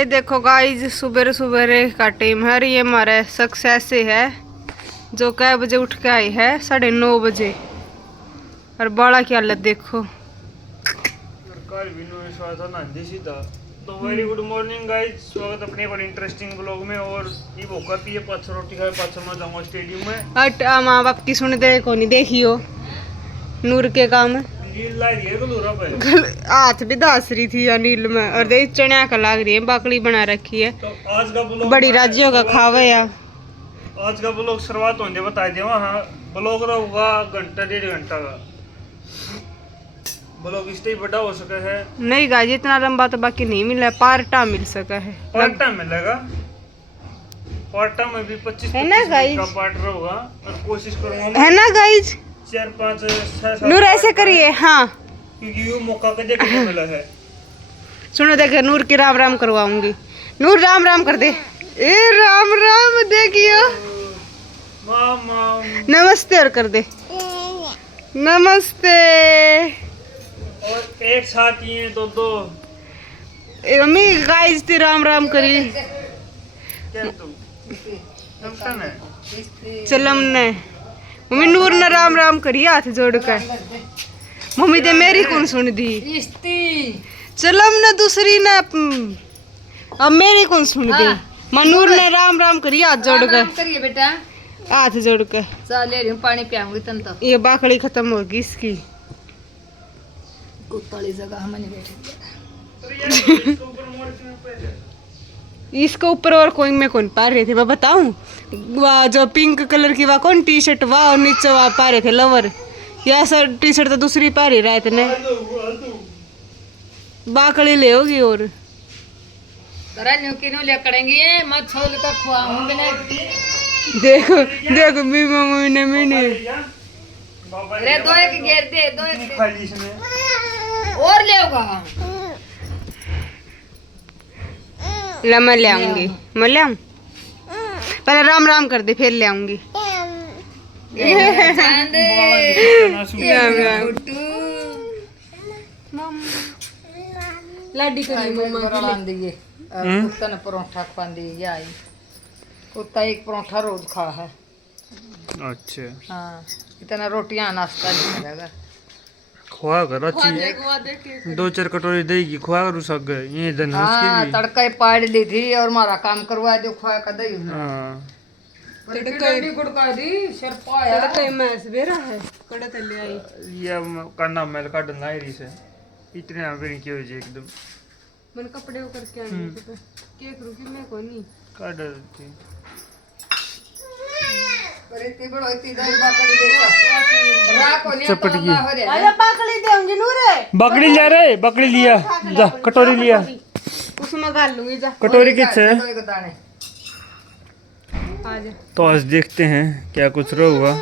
ये देखो गाइस, सुबह सुबह का टाइम है और ये हमारा सक्सेस से है जो कै बजे उठ के आई है 9:30 बजे। और बाड़ा की हालत देखो। तो वेरी गुड मॉर्निंग गाइस, स्वागत अपने एक इंटरेस्टिंग ब्लॉग में। और ये भूखा पिए 5 रोटी खाए 5 मैं जाऊंगा स्टेडियम में। हट माँ बाप की सुन दे को नहीं देखियो नूर के काम नील ला रही है गलूरा पे। हाथ भी दास रही थी या नील में। और देख चनिया का लाग रही है, बाकड़ी बना रखी है। तो आज का ब्लॉग बड़ी राज्यों का खावे या आज का ब्लॉग शुरुआत होने बता दे। हाँ ब्लॉग रहूंगा घंटा 1.5 घंटा का। ब्लॉग इससे बड़ा हो सका है नहीं गाजी, इतना लंबा तो बाकी नहीं मिला है। पार्टा मिल सका है, पार्ट टाइम मिलेगा। पार्ट टाइम में भी 25 है ना गाइज? का पार्ट रहूंगा और कोशिश करूंगा है ना गाइज? 4 5 6 नूर ऐसे करिए। हाँ क्योंकि ये मौका कदे कदे मिला है। सुनो देखे, नूर की राम राम करवाऊंगी। नूर राम राम कर दे। ए राम राम देखियो। मामा नमस्ते और कर दे। नमस्ते। और एक साथ ही हैं दो ए मम्मी गाइस ती राम राम करी। क्या तू नमस्ते है चलम ने मम्मी नूर ने राम राम करी हाथ जोड़ कर। मम्मी ते मेरी कौन सुन दी? चलम ने दूसरी ने अब मेरी कौन सुन दी? मनूर ने राम राम करी हाथ जोड़ कर। करिए बेटा, हाथ जोड़ कर। चल ले रही हूँ, पानी पियाऊंगी तन तो। ये बाकड़ी खत्म होगी इसकी। कुत्ताली जगह हम नहीं बैठे। इसके ऊपर और कोई मैं कौन पा रहे थे मैं बताऊं? वह जो पिंक कलर की वह कौन टी शर्ट वह और नीचे वह पा रहे थे लवर। या सर टी शर्ट तो दूसरी पा रही रात ने। बाकड़ी ले होगी और करा न्यू किन्नू ले करेंगे, मत छोल का खुआऊं बिना। देखो देखो मम्मी ने मैंने अरे दो एक घेर दे, दो एक खाली इसमें और ले होगा। ला मैं ले आऊंगी। मैं ले आऊं? पहले राम राम कर दे फिर ले आऊंगी। जान दे राम राम। लाडी करी मम्मा के लिए। दिए कुत्ता ने परोठा खवा दिए। आई कुत्ता एक परोठा रोज खा है। अच्छा हाँ, इतना रोटियां नाश्ता नहीं करेगा। खुआ कर अच्छी 2-4 कटोरी दही की खुआ कर उसक गए ये दिन हाँ, भी। तड़का ही पाड़ ली थी और मारा काम करवा दो खुआ का दही। हाँ गुड़का दी सिर पाया। तड़का मैस बेरा है कड़ा तले आई। ये काना मेल का डंगा रही से इतने आगे की हो जाए एकदम मन कपड़े ऊपर क्या नहीं तो के करूं कि मैं को नहीं का डर थी। पर इतनी बड़ो इतनी दही बाकड़ी देता राको नहीं चपट गई। हो रे। आजा बाकड़ी देंगी नूरे। बकरी ले रे बकरी लिया जा कटोरी लिया उसमें गाल लूंगी जा। कटोरी किससे है? दो दाने आजा तो आज देखते हैं क्या कुछ होगा।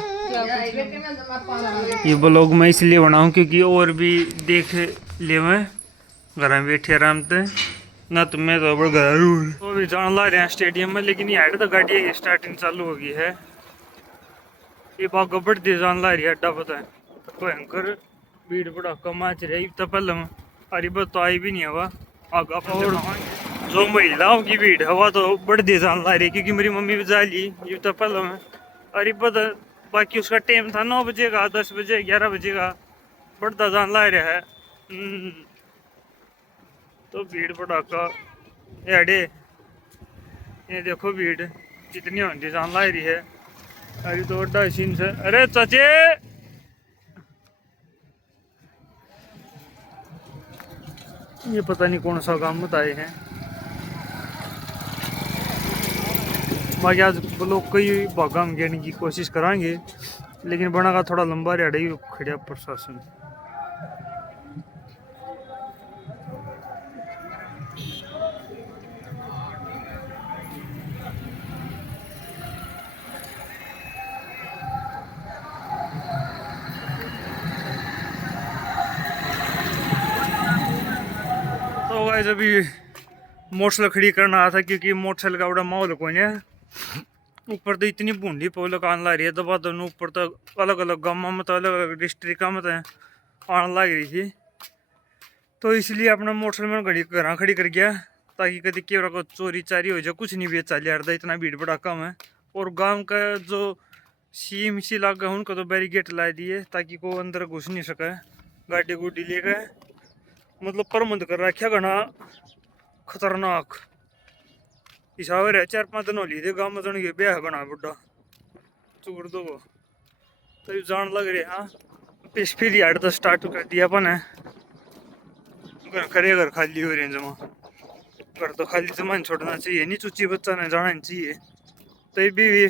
ये ब्लॉग मैं इसलिए बनाऊं क्योंकि और भी देख ले मैं घर में बैठे आराम से ना तो मैं तो बड़ा घर तो भी जान ला रहे हैं स्टेडियम में। लेकिन ये तो गाड़ी की स्टार्टिंग चालू हो गई है। ये बाग गबड़ दे जान ला रही है अड्डा पता है भयंकर भीड़ भड़ाका मच रही तो पहले अरे बस तो आई भी नहीं हवा आगा। और जो महिलाओं की भीड़ हवा तो बड़ दे जान ला रही क्योंकि मेरी मम्मी भी जा ली ये तो पहले में। अरे बता बाकी उसका टाइम था 9 बजे का 10 बजे 11 बजे का बढ़ता जान ला रहा है। तो भीड़ भड़ाका अड़े ये देखो भीड़ कितनी होती जान ला रही है। अरे तो बड़ा सीन से अरे चाचे ये पता नहीं कौन सा काम बताए हैं। बाकी आज ब्लॉग कई भागा हम घेने की कोशिश कराएंगे लेकिन बना का थोड़ा लंबा रेड़ा ही खड़ा प्रशासन। तो गाइस अभी मोटरसाइकिल खड़ी करना आया था क्योंकि मोटरसाइकिल का बड़ा माहौल को है। ऊपर तो इतनी बूंदी पब्लिक आने लग रही है दबा दोनों ऊपर तो अलग अलग गाँव में तो अलग अलग डिस्ट्रिक्ट में तो आने लग रही थी। तो इसलिए अपना मोटरसाइकिल में घड़ी घर खड़ी कर गया ताकि कभी केवड़ा को चोरी चारी हो जाए, कुछ नहीं बेचा लिया इतना भीड़ भड़ाका में। और गांव का जो सीम सी लागा उनको तो बैरिकेड ला दिए ताकि को अंदर घुस नहीं सके, गाड़ी गुड्डी ले गए, मतलब प्रबंध कर रखा घना खतरनाक हिसाब है। 4-5 दिन हो ली थे गाँव में जन के ब्याह घना बुढ़ा चूड़ दो तो जान लग रहे। हाँ पिस फिर यार तो स्टार्ट कर दिया अपन है, घर करे घर खाली हो रहे जमा, घर तो खाली जमा छोड़ना चाहिए, नहीं चुची बच्चा ने जाना चाहिए। तो ये भी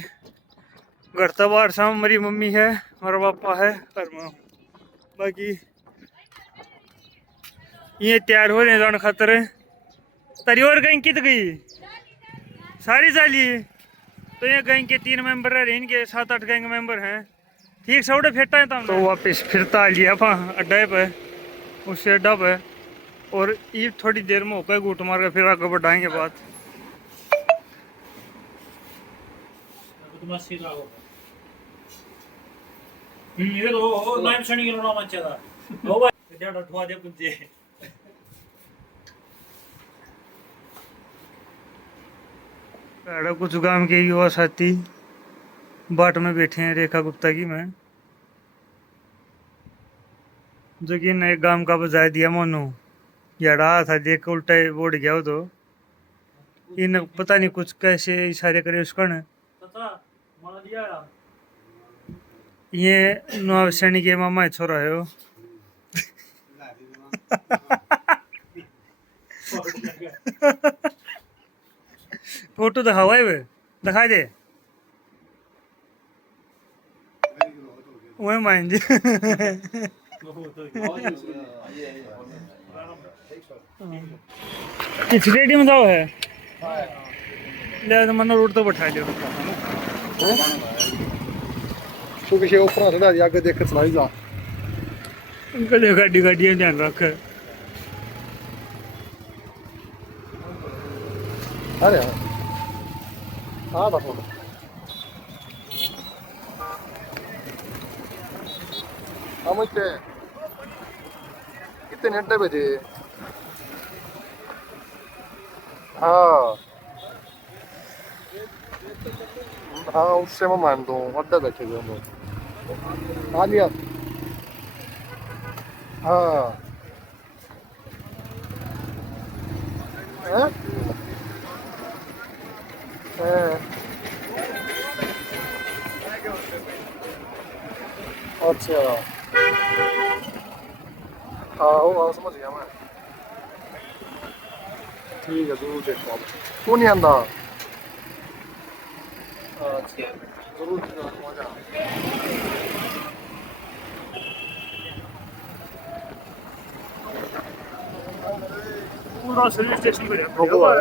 घर तो बाहर शाम मेरी मम्मी है, मेरा पापा है, घर में बाकी ये तैयार हो रहे हैं जाने खातर। तरी और गई कित गई सारी चाली, तो ये गैंग के 3 मेंबर है, इनके 7-8 गैंग मेंबर हैं। ठीक से उड़े फेंटा है तो वापस फिरता आ लिया अपा अड्डे पे, उससे अड्डा पे, और ये थोड़ी देर में होकर घूट मार कर फिर आगे बढ़ाएंगे बात। ये तो लाइव शनी के नाम अच्छा था ओ भाई डेढ़ ठवा दे पुंजे कुछ गांव के युवा साथी बाट में बैठे हैं रेखा गुप्ता की मैं, जो कि नए गांव का बजाय दिया मोनू याड़ा था देख के उल्टा बोर्ड गया हो, तो इन पता नहीं कुछ कैसे इशारे करे उसका न मार दिया ये नवाब सैनी के मामा है छोरा है वो। फोटो दिखावा है वे दिखा दे वही मान जी। किस रेडियो में जाओ है ले तो मना रोड तो बैठा लियो तू किसी ऊपर से ना आगे देख के चलाई जा, गले गाड़ी गाड़ी ध्यान रख। अरे हाँ बस हम कितने घंटे पे थे। हाँ हाँ उससे मैं मान दूँ, अड्डा बैठे थे हम लोग आ लिया। हाँ हैं? अच्छा हाँ समझ गया मैं, ठीक है जरूर देखो आप क्यों नहीं आंदा। अच्छा जरूर मजा पूरा सर्विस स्टेशन पे रोको है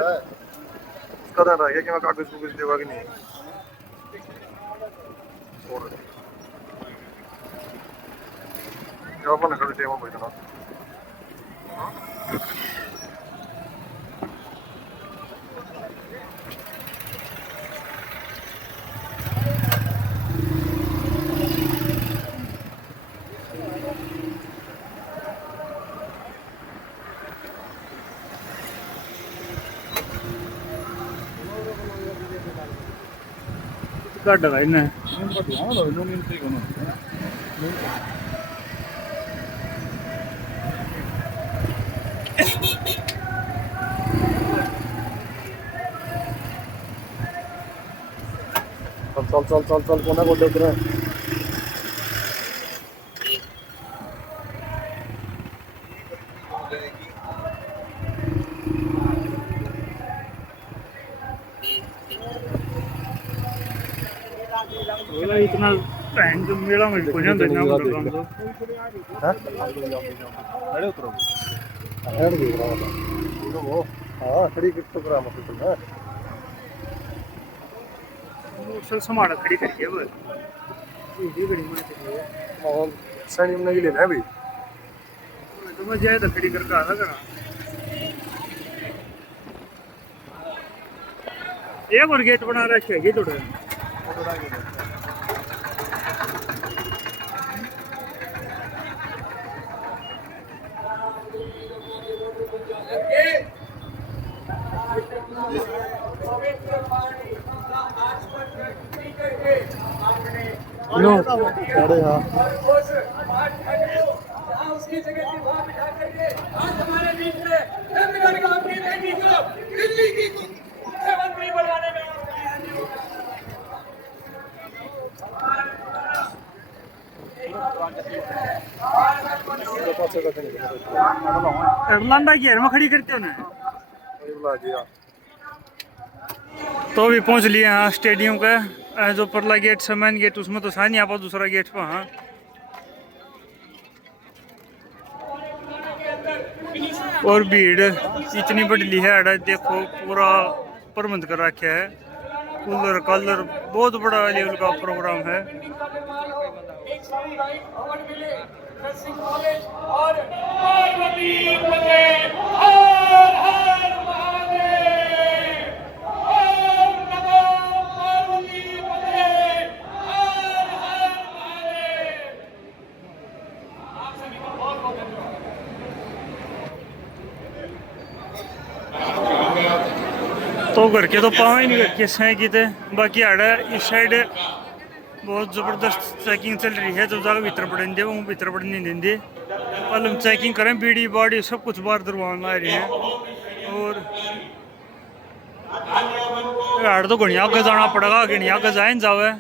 उसका ध्यान रखिए कि मैं कागज कुगज देवा कि नहीं। और जब अपन खड़े टेम पे बैठना घट रहा इन्हें चल चल चल चल कोना को देख रहे हैं। इतना टाइम तो मेला में को जान देना हैं अरे उतरो हेड देख रहा था वो हाँ खड़ी किट करा मत है सल समाड़ा खड़ी करिए वो ये बड़ी मन चाहिए और सैनी में नहीं लेना है भाई तो मैं जाए तो खड़ी करके आना करा एक और गेट बना रखा है ये थोड़ा लो अरे हाँ अरलांडा की में खड़ी करते हो ना। तो अभी पहुंच लिए हाँ स्टेडियम का जो परला गेट से मेन गेट उसमें तो था नहीं आप दूसरा गेट पर। हाँ और भीड़ इतनी बड़ी है अड़ा देखो पूरा प्रबंध कर रखा है कूलर कलर बहुत बड़ा लेवल का प्रोग्राम है। तो घर के तो पाँव ही नहीं घर के सह की थे बाकी आड़ा इस साइड बहुत ज़बरदस्त चेकिंग चल रही है। जब जाकर भीतर पड़ने दे वो भीतर पड़ने नहीं देंगे पहले हम चेकिंग करें बीड़ी बाड़ी सब कुछ बाहर दरवान ला रहे हैं। और यार तो घनी आगे जाना पड़ेगा घनी आगे जाए न जावे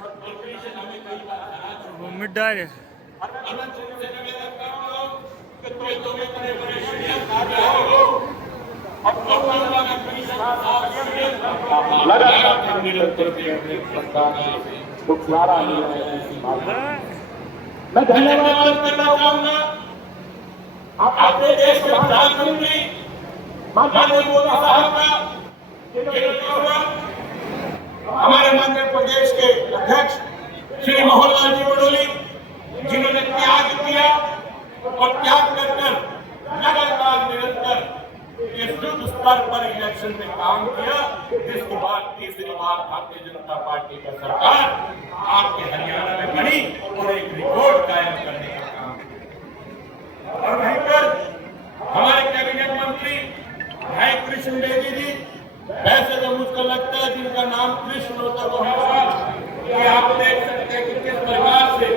वो मिड्डा है। मैं धन्यवाद करना चाहूंगा अपने देश के प्रधानमंत्री माननीय मोदी साहब का, हमारे मध्य प्रदेश के अध्यक्ष श्री मोहनलाल जी बडोली जिन्होंने त्याग किया और त्याग कर लगातार निरंतर इस युद्ध स्तर पर इलेक्शन में काम किया जिसके बाद तीसरी बार भारतीय जनता पार्टी का सरकार आपके हरियाणा में बनी और एक रिकॉर्ड कायम करने का काम किया। और वहीं पर हमारे कैबिनेट मंत्री भाई कृष्ण बेदी जी, वैसे तो मुझको लगता है जिनका नाम कृष्ण होता वो होगा कि आप देख सकते हैं कि किस प्रकार से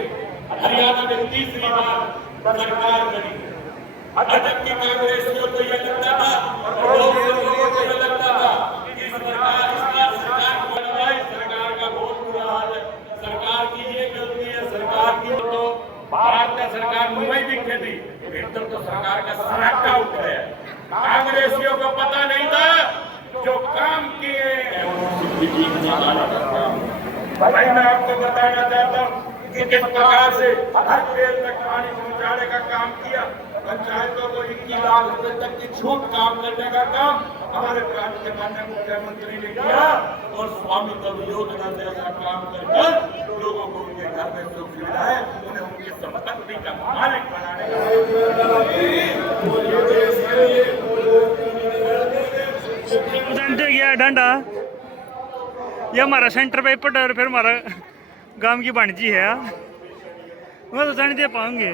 हरियाणा में तीसरी बार सरकार बनी। जबकि कांग्रेसियों को यह लगता था और लोगों को यह लगता था कि सरकार का बहुत बुरा हाल है, सरकार की ये गलती है, सरकार की तो भारत का सरकार मुंबई दिखे थी एकदम तो सरकार का सराहना उठ गया। कांग्रेसियों को पता नहीं था जो काम किए भाई मैं आपको बताना चाहता हूँ कि किस प्रकार से हर खेल तक पानी पहुंचाने का काम किया। पंचायतों को 21 लाख रुपए तक की छूट काम करने का काम हमारे राज्य के माननीय मुख्यमंत्री ने किया और स्वामित्व योजना जैसा काम करके लोगों को उनके घर में सुख सुविधाएं उन्हें उनकी संपत्ति का मालिक बनाने का गया डंडा ये हमारा सेंटर पे पड़ा और फिर हमारा गांव की भांजी है मैं तो जान दे पाऊंगे।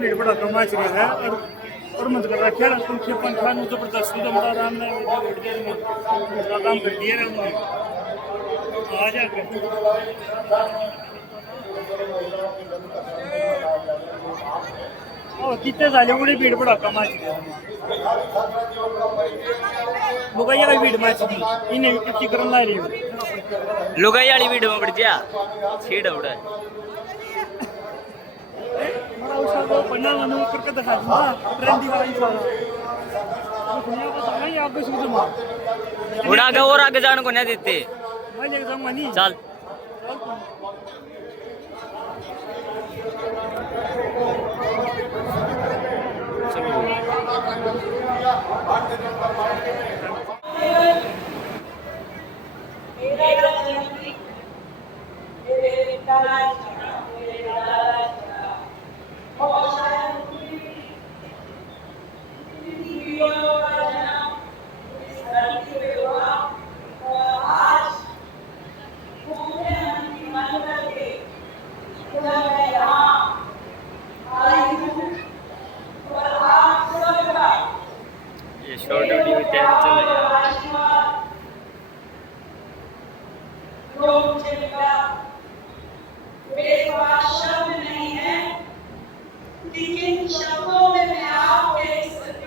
भीड़ बड़ा कमा चुका है और मत कर रखा है पंखे पंखा नु जबरदस्त बड़ा आराम ने काम कर दिया आ जाकर कितने झाले बड़ी भीड़ बड़ा कमा लुगाई वाली भीड़ में इन्हें कितनी करन ला रही लुगाई वाली भीड़ में बढ़ जा छेड़ उड़ा मारा उसा को पन्ना मनु ऊपर का दिखा दूंगा ट्रेंडी वाली सारा दुनिया को समझ आगे से मार उड़ा के और आगे जाने को नहीं देते मैं लेके जाऊंगा नहीं चल जो मुझे मिला मेरे पास शब्द नहीं है, लेकिन शब्दों में मैं आपके इस अतिथि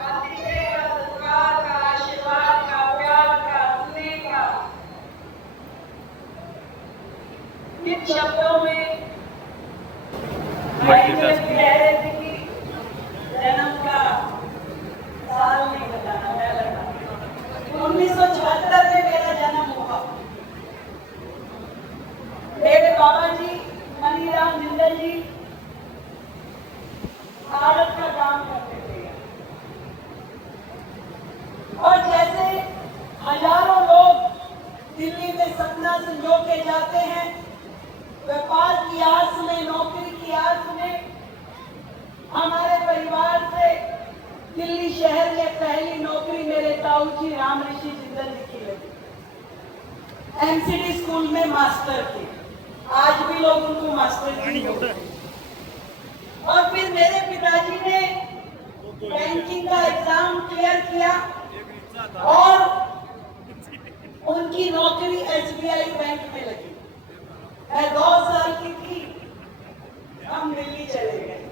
का सत्कार का आशीर्वाद का प्यार का स्नेह का इन शब्दों में जन्म का साल नहीं बताना। मैं लगा 1974 में मेरा जन्म हुआ। मेरे बाबा जी मनीराम जिंदल जी भारत का काम करते थे और जैसे हजारों लोग दिल्ली में सपना संजो के जाते हैं व्यापार की आस में, नौकरी की आस में, हमारे परिवार से दिल्ली शहर में पहली नौकरी मेरे ताऊ जी राम ऋषि जिंदल जी की लगी। एमसीडी स्कूल में मास्टर थे, आज भी लोग उनको मास्टर जी बोलते हैं। और फिर मेरे पिताजी ने बैंकिंग का एग्जाम क्लियर किया और उनकी नौकरी एसबीआई बैंक में लगी। मैं 2 साल की थी, हम दिल्ली चले गए।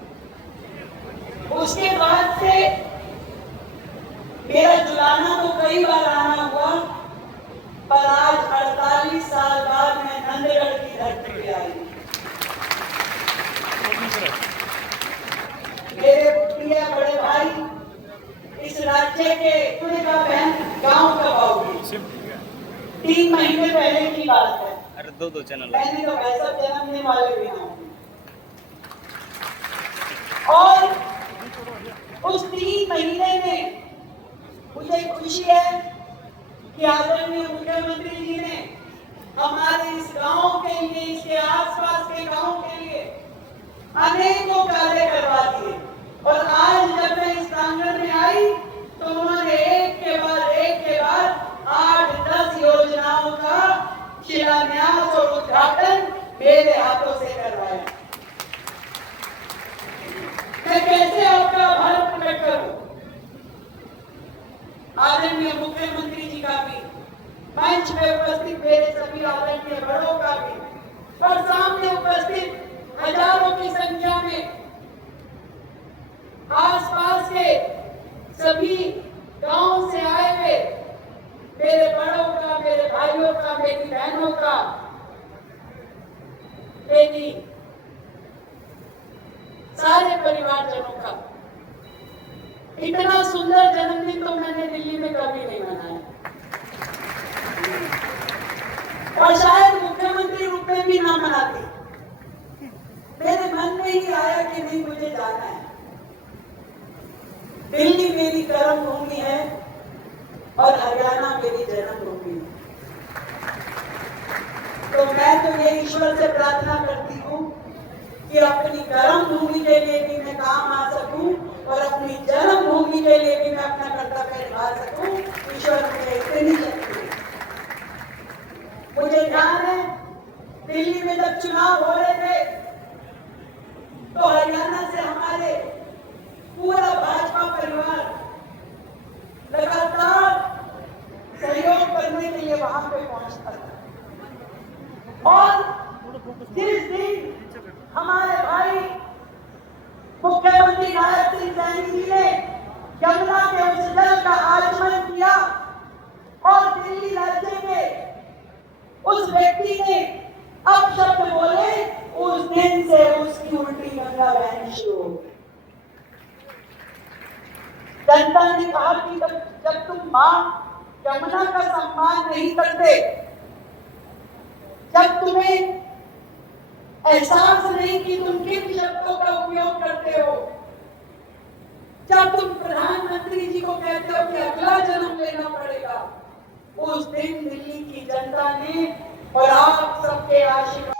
उसके बाद से मेरा जुलाना तो कई बार आना हुआ, पर आज 48 साल बाद मैं नंदगढ़ की धरती पे आई। मेरे प्रिय बड़े भाई इस राज्य के पूरे का बहन गांव कब आओगी? 3 महीने पहले की बात है। अरे 2 चैनल मैंने तो वैसा जन्मने वाले भी ना। और उस 3 महीने में मुझे खुशी है कि आदरणीय मुख्यमंत्री जी ने हमारे इस गांव के लिए, इसके आसपास के गांव के लिए अनेकों कार्य करवा दिए। और आज जब मैं इस प्रांगण में आई तो उन्होंने एक के बाद 8-10 योजनाओं का शिलान्यास और उद्घाटन मेरे हाथों से करवाया। मैं कैसे आपका आभार प्रकट करूं? आदरणीय मुख्यमंत्री जी का भी, मंच में उपस्थित मेरे सभी आदरणीय बड़ों का भी, और सामने उपस्थित हजारों की संख्या में आसपास के सभी गांव से आए हुए मेरे बड़ों का, मेरे भाइयों का, मेरी बहनों का, मेरी सारे परिवारजनों का। इतना सुंदर जन्मदिन तो मैंने दिल्ली में कभी नहीं मनाया और शायद मुख्यमंत्री रूप में भी ना मनाती। मेरे मन में ही आया कि नहीं, मुझे जाना है। दिल्ली मेरी कर्म भूमि है और हरियाणा मेरी जन्मभूमि है। तो मैं तो ये ईश्वर से प्रार्थना करती हूँ कि अपनी कर्म भूमि के लिए भी मैं काम आ सकूं और अपनी जन्मभूमि के लिए भी मैं अपना कर्तव्य निभा सकूं। ईश्वर मुझे इतनी शक्ति है। मुझे ध्यान है दिल्ली में जब चुनाव हो रहे थे तो हरियाणा से हमारे पूरा भाजपा परिवार लगातार सहयोग करने के लिए वहां पे पहुंचता था। और जिस दिन हमारे भाई मुख्यमंत्री नायब सिंह सैनी जी ने यमुना के उस जल का आचमन किया और दिल्ली राज्य के उस व्यक्ति ने अपशब्द बोले, उस दिन से उसकी उल्टी गंगा बहनी शुरू हो गई। जनता ने कहा कि जब तुम मां यमुना का सम्मान नहीं करते, जब तुम्हें एहसास नहीं कि तुम किन शब्दों का उपयोग करते हो, जब तुम प्रधानमंत्री जी को कहते हो कि अगला जन्म लेना पड़ेगा, उस दिन दिल्ली की जनता ने और आप सबके आशीर्वाद